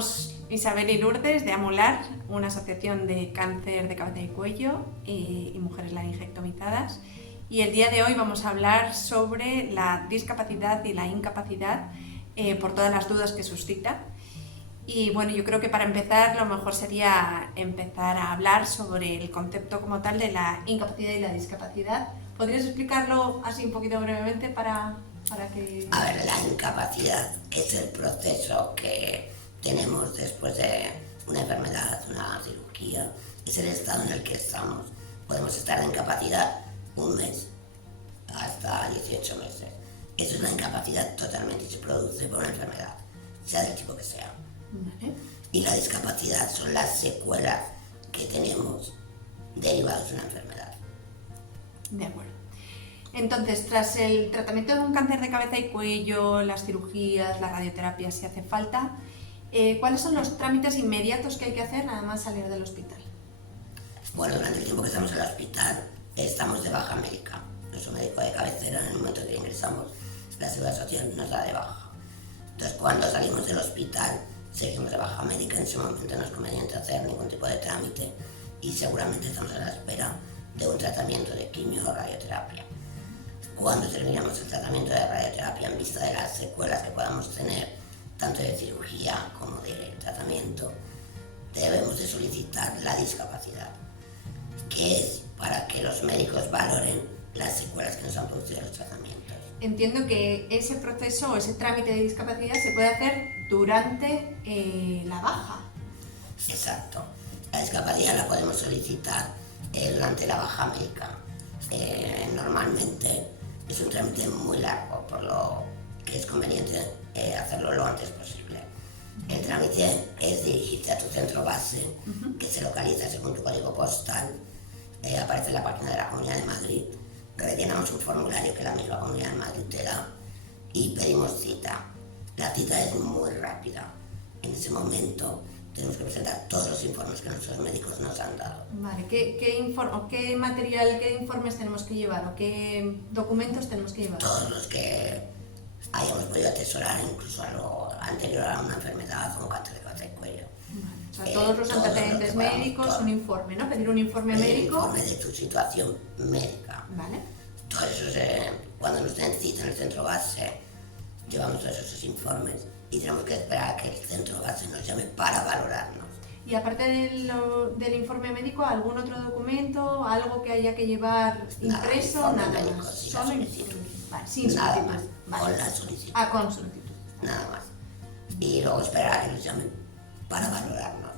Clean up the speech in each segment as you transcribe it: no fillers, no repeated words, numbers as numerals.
Somos Isabel y Lourdes de Amular, una asociación de cáncer de cabeza y cuello y mujeres laringectomizadas. Y el día de hoy vamos a hablar sobre la discapacidad y la incapacidad por todas las dudas que suscita. Y bueno, yo creo que para empezar lo mejor sería empezar a hablar sobre el concepto como tal de la incapacidad y la discapacidad. ¿Podrías explicarlo así un poquito brevemente para que...? A ver, la incapacidad es el proceso que tenemos después de una enfermedad, una cirugía. Es el estado en el que estamos. Podemos estar en incapacidad un mes hasta 18 meses. Eso es la incapacidad totalmente y se produce por una enfermedad, sea del tipo que sea. Vale. Y la discapacidad son las secuelas que tenemos derivadas de una enfermedad. De acuerdo. Entonces, tras el tratamiento de un cáncer de cabeza y cuello, las cirugías, la radioterapia si hace falta, ¿cuáles son los trámites inmediatos que hay que hacer nada más salir del hospital? Bueno, durante el tiempo que estamos en el hospital estamos de baja médica. Nuestro médico de cabecera, en el momento que ingresamos, la Seguridad Social nos da de baja. Entonces, cuando salimos del hospital, seguimos de baja médica. En ese momento no es conveniente hacer ningún tipo de trámite y seguramente estamos a la espera de un tratamiento de quimio o radioterapia. Cuando terminamos el tratamiento de radioterapia, en vista de las secuelas que podamos tener, tanto de cirugía como de tratamiento, debemos de solicitar la discapacidad, que es para que los médicos valoren las secuelas que nos han producido los tratamientos. Entiendo que ese proceso o ese trámite de discapacidad se puede hacer durante la baja. Exacto. La discapacidad la podemos solicitar durante la baja médica. Normalmente es un trámite muy largo, por lo que es conveniente hacerlo lo antes posible. El trámite es dirigirse a tu centro base, que se localiza según tu código postal. Aparece en la página de la Comunidad de Madrid. Rellenamos un formulario que la misma Comunidad de Madrid te da y pedimos cita. La cita es muy rápida. En ese momento tenemos que presentar todos los informes que nuestros médicos nos han dado. Vale, ¿qué material, qué informes tenemos que llevar o qué documentos tenemos que llevar? Todos los que hayamos podido atesorar, incluso a lo anterior a una enfermedad como cáncer de cabeza y cuello. Vale. O sea, todos los antecedentes médicos, un informe, ¿no? Pedir un informe médico. Un informe de tu situación médica. Vale. Todo eso, cuando nos den cita en el centro base, llevamos todos esos informes y tenemos que esperar a que el centro base nos llame para valorarnos. Y aparte del informe médico, ¿algún otro documento, algo que haya que llevar impreso? Nada Nada médico, más. sin Solo solicitud. Vale, sin Nada solicitud. más, Vale. con la solicitud. Ah, con solicitud. Nada más. Y luego esperar a que nos llamen para valorarnos.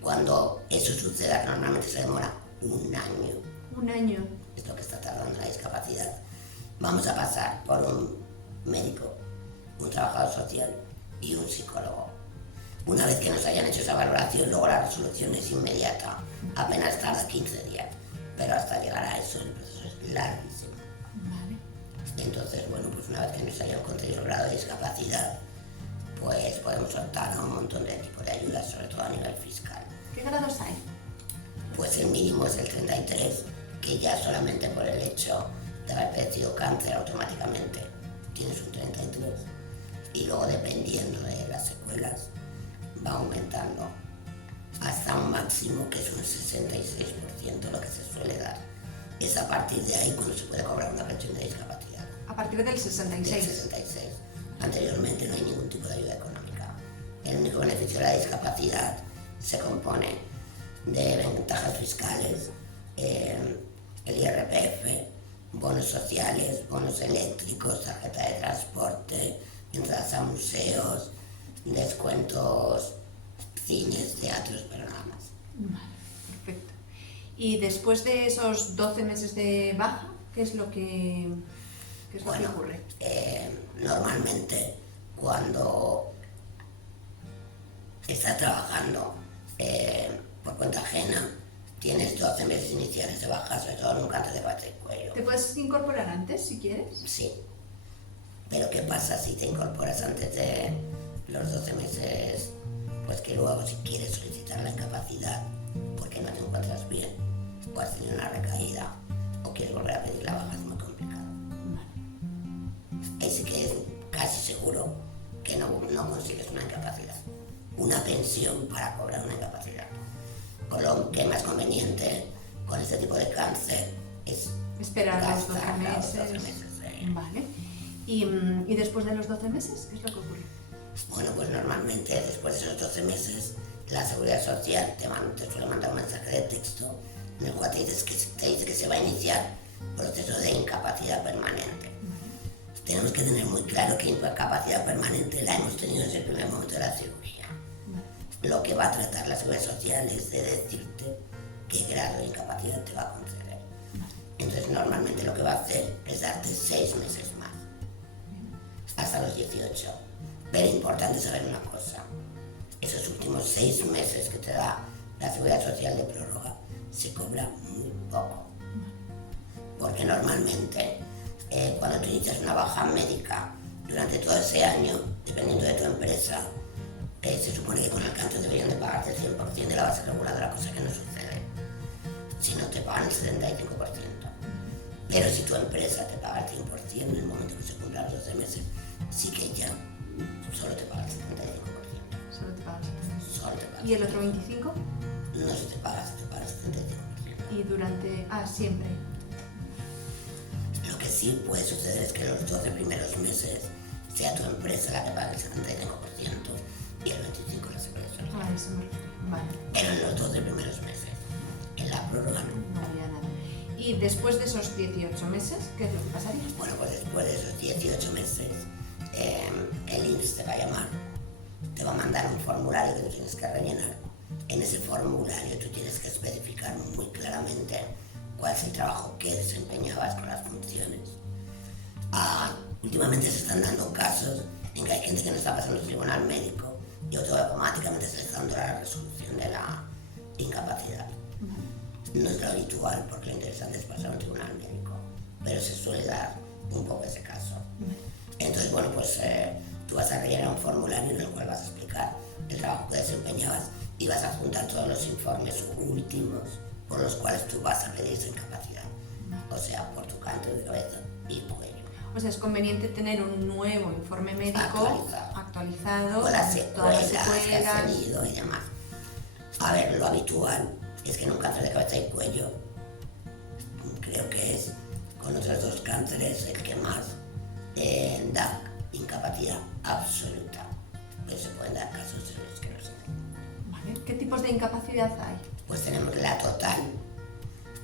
Cuando eso suceda, que normalmente se demora un año, Un año. es lo que está tardando la discapacidad, vamos a pasar por un médico, un trabajador social y un psicólogo. Una vez que nos hayan hecho esa valoración, luego la resolución es inmediata, apenas tarda 15 días, pero hasta llegar a eso el proceso es larguísimo. Vale. Entonces, bueno, pues una vez que nos hayan conseguido el grado de discapacidad, pues podemos optar a un montón de tipos de ayudas, sobre todo a nivel fiscal. ¿Qué grados hay? Pues el mínimo es el 33, que ya solamente por el hecho de haber padecido cáncer automáticamente tienes un 33. Y luego dependiendo de las secuelas va aumentando hasta un máximo que es un 66% lo que se suele dar. Es a partir de ahí cuando se puede cobrar una pensión de discapacidad. A partir del 66. Del 66. Anteriormente no hay ningún tipo de ayuda económica. El único beneficio de la discapacidad se compone de ventajas fiscales, el IRPF, bonos sociales, bonos eléctricos, tarjeta de transporte, entradas a museos, descuentos, cines, teatros, pero nada más. Vale, perfecto. Y después de esos 12 meses de baja, ¿qué es lo que ocurre? Normalmente cuando estás trabajando por cuenta ajena, tienes 12 meses iniciales de baja, sobre todo en un cáncer de cabeza y cuello. ¿Te puedes incorporar antes si quieres? Sí, pero ¿qué pasa si te incorporas antes de los 12 meses? Pues que luego si quieres solicitar la incapacidad porque no te encuentras bien, o has tenido una recaída, o quieres volver a pedir la baja, es muy complicado. Ahí sí que es casi seguro que no consigues una incapacidad. una pensión para cobrar una incapacidad. Con lo que es más conveniente con este tipo de cáncer es esperar los 12 gastar meses. los 12 meses. Vale. ¿Y después de los 12 meses qué es lo que ocurre? Bueno, pues normalmente después de esos 12 meses la Seguridad Social te suele mandar un mensaje de texto en el cual te dice que se va a iniciar un proceso de incapacidad permanente. Tenemos que tener muy claro que incapacidad permanente la hemos tenido desde el primer momento de la cirugía. Lo que va a tratar la Seguridad Social es de decirte qué grado de incapacidad te va a conceder. Entonces normalmente lo que va a hacer es darte 6 meses más, hasta los 18. Pero importante saber una cosa, esos últimos 6 meses que te da la Seguridad Social de prórroga se cobra muy poco. Porque normalmente cuando tú inicias una baja médica durante todo ese año, dependiendo de tu empresa, se supone que con el cáncer deberían de pagarte el 100% de la base reguladora, cosa que no sucede. Si no te pagan el 75%. Pero si tu empresa te paga el 100% en el momento que se cumplan los 12 meses, sí que ya solo te paga el 75%. Solo te pagas el 75%. Solo te paga. ¿Y el otro 25%? No se te paga, se te paga el 75%. Y durante... siempre. Lo que sí puede suceder es que los 12 primeros meses sea tu empresa la que pague el 75% y el 25% la Seguridad Social. Eso me refiero. Vale. Pero en los 12 primeros meses, en la prórroga no. No había nada. Y después de esos 18 meses, ¿qué es lo que pasaría? Bueno, pues después de esos 18 meses, el INSS te va a llamar, te va a mandar un formulario que tú tienes que rellenar. En ese formulario tú tienes que especificar muy claramente cuál es el trabajo que desempeñabas con las funciones. Últimamente se están dando casos en que hay gente que no está pasando el tribunal médico y automáticamente se le está dando la resolución de la incapacidad. No es lo habitual porque lo interesante es pasar a un tribunal médico, pero se suele dar un poco ese caso. Entonces, bueno, pues tú vas a rellenar un formulario en el cual vas a explicar el trabajo que desempeñabas y vas a juntar todos los informes últimos por los cuales tú vas a pedir esa incapacidad. O sea, por tu cáncer de cabeza y cuello. O sea, es conveniente tener un nuevo informe médico actualizado con las todas las secuelas que has secuelas. tenido y demás. A ver, lo habitual es que en un cáncer de cabeza y cuello, creo que es con otros 2 cánceres el que más da incapacidad absoluta. Pero se pueden dar casos en los que no se den. Vale. ¿Qué tipos de incapacidad hay? Pues tenemos la total.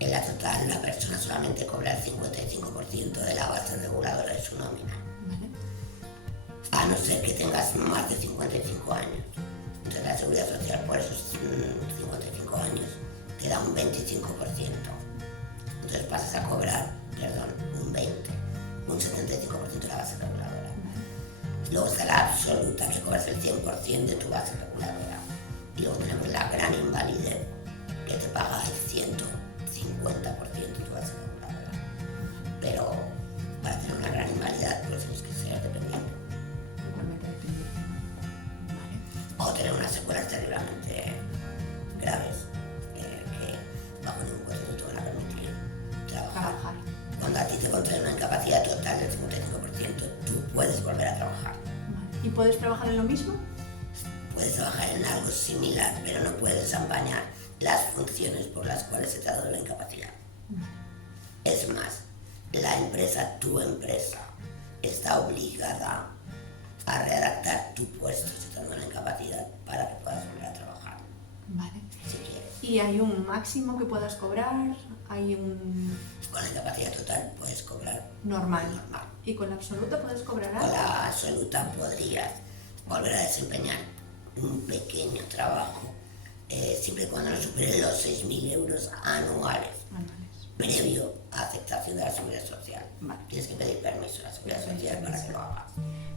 En la total la persona solamente cobra el 55% de la base reguladora de su nómina. Vale. A no ser que tengas más de 55 años. Entonces la Seguridad Social por esos 55 años te da un 25%. Entonces pasas a cobrar, un 20%, un 75% de la base reguladora. Luego está la absoluta, que cobras el 100% de tu base reguladora. Y luego tenemos la gran invalidez, que te paga el 150% de tu base reguladora. Pero para tener una gran invalidez, pues tienes que ser dependiente. Igualmente dependiente. Vale. O tener unas secuelas terriblemente graves que bajo ningún concepto te van a permitir trabajar. Cuando a ti te contrae una incapacidad total del 55%, tú puedes volver a trabajar. Vale. ¿Y puedes trabajar en lo mismo? Puedes trabajar en algo similar, pero no puedes desempeñar las funciones por las cuales se te ha dado la incapacidad. Es más, la empresa, tu empresa, está obligada a redactar tu puesto si te ha dado la incapacidad para que puedas volver a trabajar. Vale. Si quieres. ¿Y hay un máximo que puedas cobrar? ¿Hay un Con la incapacidad total puedes cobrar normal? normal. ¿Y con la absoluta puedes cobrar Con algo? la absoluta podrías volver a desempeñar un pequeño trabajo siempre y cuando no supere los 6.000 euros anuales, previo a aceptación de la Seguridad Social. Vale. Tienes que pedir permiso a la Seguridad Social para que lo hagas.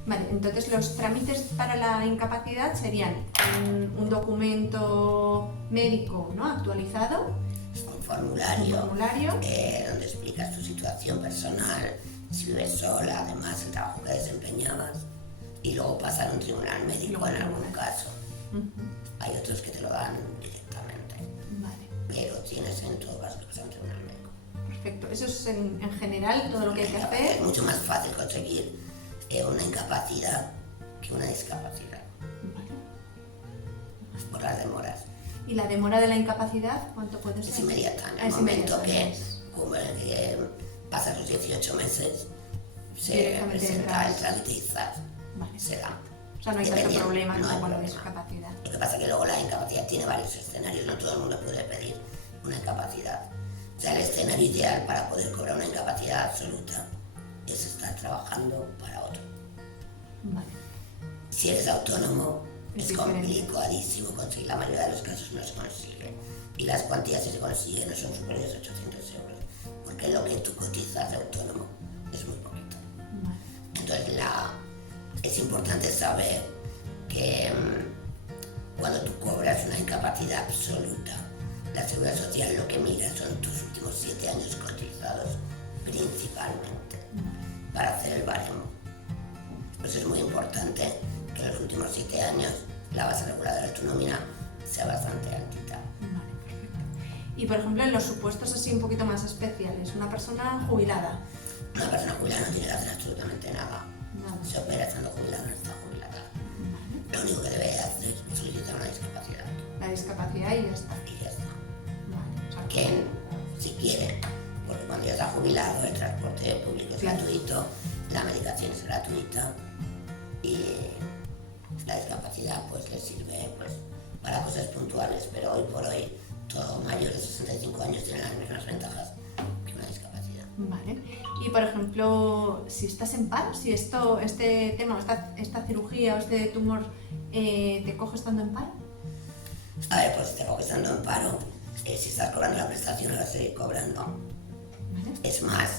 Vale, entonces los trámites para la incapacidad serían un documento médico, ¿no?, actualizado, Un formulario, formulario. Donde explicas tu situación personal, si vives sola, además el trabajo que desempeñabas, y luego pasar a un tribunal médico en algún caso. Hay otros que te lo dan directamente, Vale, pero tienes en todo caso que pasar a un tribunal médico. perfecto. Eso es en general todo lo que hay que Es hacer. mucho más fácil conseguir una incapacidad que una discapacidad. Vale. por las demoras. ¿Y la demora de la incapacidad cuánto puede ser? Es inmediata, en el momento que pasan los 18 meses, se presenta el trámite y se da. O sea, no hay tanto problema con la discapacidad. Lo que pasa es que luego la incapacidad tiene varios escenarios, no todo el mundo puede pedir una incapacidad. O sea, el escenario ideal para poder cobrar una incapacidad absoluta es estar trabajando para otro. Vale. Si eres autónomo, es complicadísimo conseguir. La mayoría de los casos no se consigue. Y las cuantías que se consiguen no son superiores a 800 euros, porque lo que tú cotizas de autónomo es muy poquito. Vale. Entonces, es importante saber que cuando tú cobras una incapacidad absoluta, la Seguridad Social lo que mira son tus últimos 7 años cotizados, principalmente, para hacer el baremo. Pues es muy importante que en los últimos 7 años la base reguladora de tu nómina sea bastante altita. Vale, perfecto. Y por ejemplo, en los supuestos así un poquito más especiales, una persona jubilada. Una persona jubilada no tiene que hacer absolutamente nada. Se opera estando jubilada, no está jubilada. Lo único que debe hacer es solicitar una discapacidad. La discapacidad y ya está. Y ya está. Vale, o sea, Que si quiere, porque cuando ya está jubilado el transporte público es gratuito, la medicación es gratuita y la discapacidad pues le sirve pues para cosas puntuales, pero hoy por hoy todo mayor de 65 años tiene las mismas ventajas que una discapacidad. Vale. Y por ejemplo, si estás en paro, si este tema, esta cirugía o este tumor te coge estando en paro. A ver, pues te coge estando en paro, si estás cobrando la prestación la vas a seguir cobrando. Vale. Es más,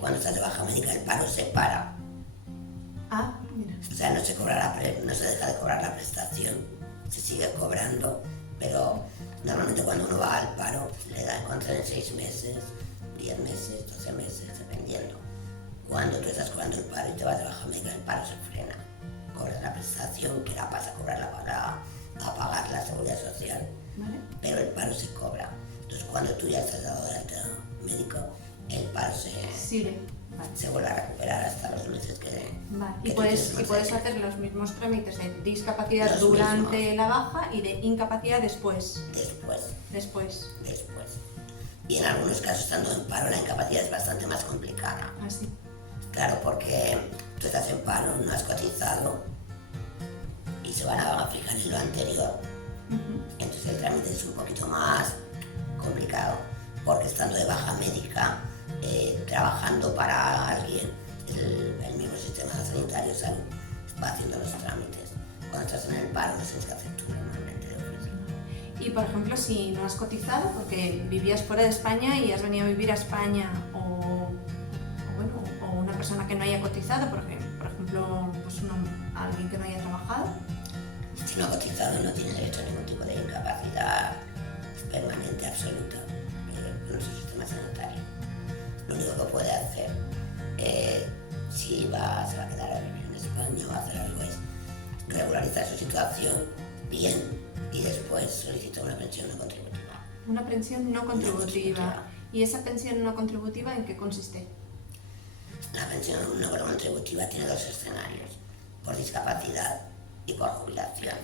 cuando estás de baja médica el paro se para. Ah, mira. O sea, no se deja de cobrar la prestación, se sigue cobrando, pero normalmente cuando uno va al paro le dan contra en 6 meses, 10 meses, 12 meses, dependiendo. Cuando tú estás cobrando el paro y te vas de baja médica, el paro se frena. Cobras la prestación, que la vas a cobrarla a pagar la Seguridad Social, ¿vale? Pero el paro se cobra. Entonces cuando tú ya estás dado de alta médico, el paro sigue. Vale. Se vuelve a recuperar hasta los meses que... Vale. Y puedes hacer los mismos trámites de discapacidad durante la baja y de incapacidad después. Después. Y en algunos casos, estando en paro, la incapacidad es bastante más complicada. ¿Ah, sí? Claro, porque tú estás en paro, no has cotizado y se van a fijar en lo anterior. Entonces el trámite es un poquito más complicado, porque estando de baja médica, trabajando para alguien, el mismo sistema sanitario salud va haciendo los trámites. Cuando estás en el paro, los tienes que hacer tú normalmente de ofrecer. Y por ejemplo, si no has cotizado porque vivías fuera de España y has venido a vivir a España, o una persona que no haya cotizado, porque, por ejemplo, pues alguien que no haya trabajado. Si no ha cotizado, no tiene derecho a ningún tipo de incapacidad permanente absoluta en nuestro sistema sanitario. Lo único que puede hacer, si se va a quedar a vivir en España o hacer algo, es regularizar su situación bien y después solicitar una pensión no contributiva. Una pensión no contributiva. ¿Y esa pensión no contributiva en qué consiste? La pensión no contributiva tiene 2 escenarios, por discapacidad y por jubilación.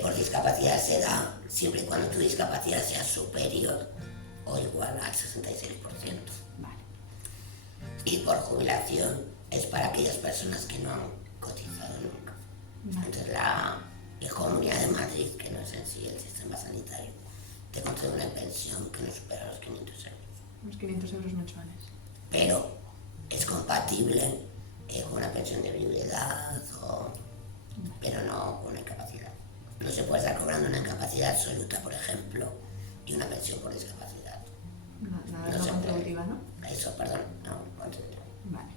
Por discapacidad se da siempre y cuando tu discapacidad sea superior o igual al 66%. Vale. Y por jubilación es para aquellas personas que no han cotizado nunca. Vale. Entonces la Comunidad de Madrid, que no es en sí el sistema sanitario, te concede una pensión que no supera los 500 euros. Los 500 euros mensuales. Pero es compatible con una pensión de viudedad, pero no con una incapacidad. No se puede estar cobrando una incapacidad absoluta, por ejemplo, y una pensión por discapacidad. Nada no contributiva, ¿no? Eso, perdón, no contributiva. Vale.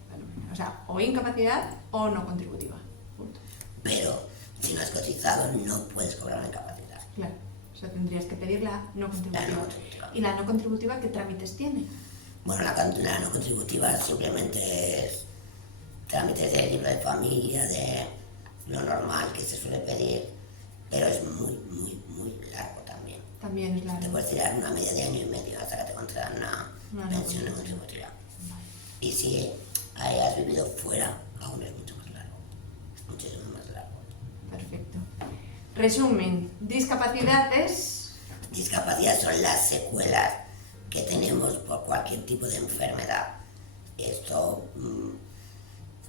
O sea, o incapacidad o no contributiva. Punto. Pero si no has cotizado, no puedes cobrar una incapacidad. Claro. O sea, tendrías que pedir la no contributiva. La no contributiva. ¿Y la no contributiva qué trámites tiene? Bueno, la no contributiva simplemente es trámites de libro de familia, de lo normal que se suele pedir, pero es muy largo también. También es largo. Te puedes tirar una media de año y medio hasta que te concedan una pensión no contributiva. Vale. Y si hayas vivido fuera, aún es mucho más largo. Es muchísimo más largo. Perfecto. Resumen, discapacidad es... Discapacidad son las secuelas que tenemos por cualquier tipo de enfermedad. Esto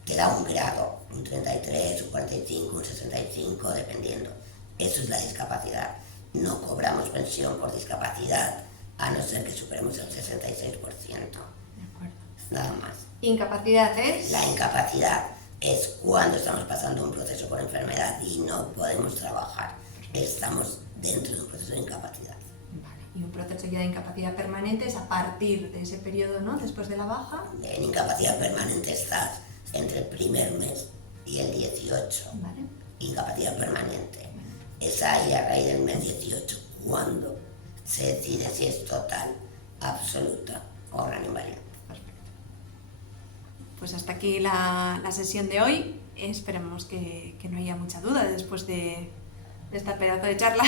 te da un grado, un 33, un 45, un 65, dependiendo. Eso es la discapacidad. No cobramos pensión por discapacidad, a no ser que superemos el 66%. De acuerdo. Nada más. Incapacidad es... La incapacidad es cuando estamos pasando un proceso por enfermedad y no podemos trabajar. Estamos dentro de un proceso de incapacidad. Vale. Y un proceso ya de incapacidad permanente es a partir de ese periodo, ¿no? Después de la baja. En incapacidad permanente estás entre el primer mes y el 18. Vale. Incapacidad permanente. Es ahí a raíz del mes 18 cuando se decide si es total, absoluta o gran inválida. Perfecto. Pues hasta aquí la sesión de hoy. Esperemos que no haya mucha duda después de esta pedazo de charla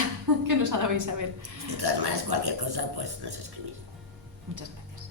que nos ha dado Isabel. De todas maneras, cualquier cosa, pues nos escribís. Muchas gracias.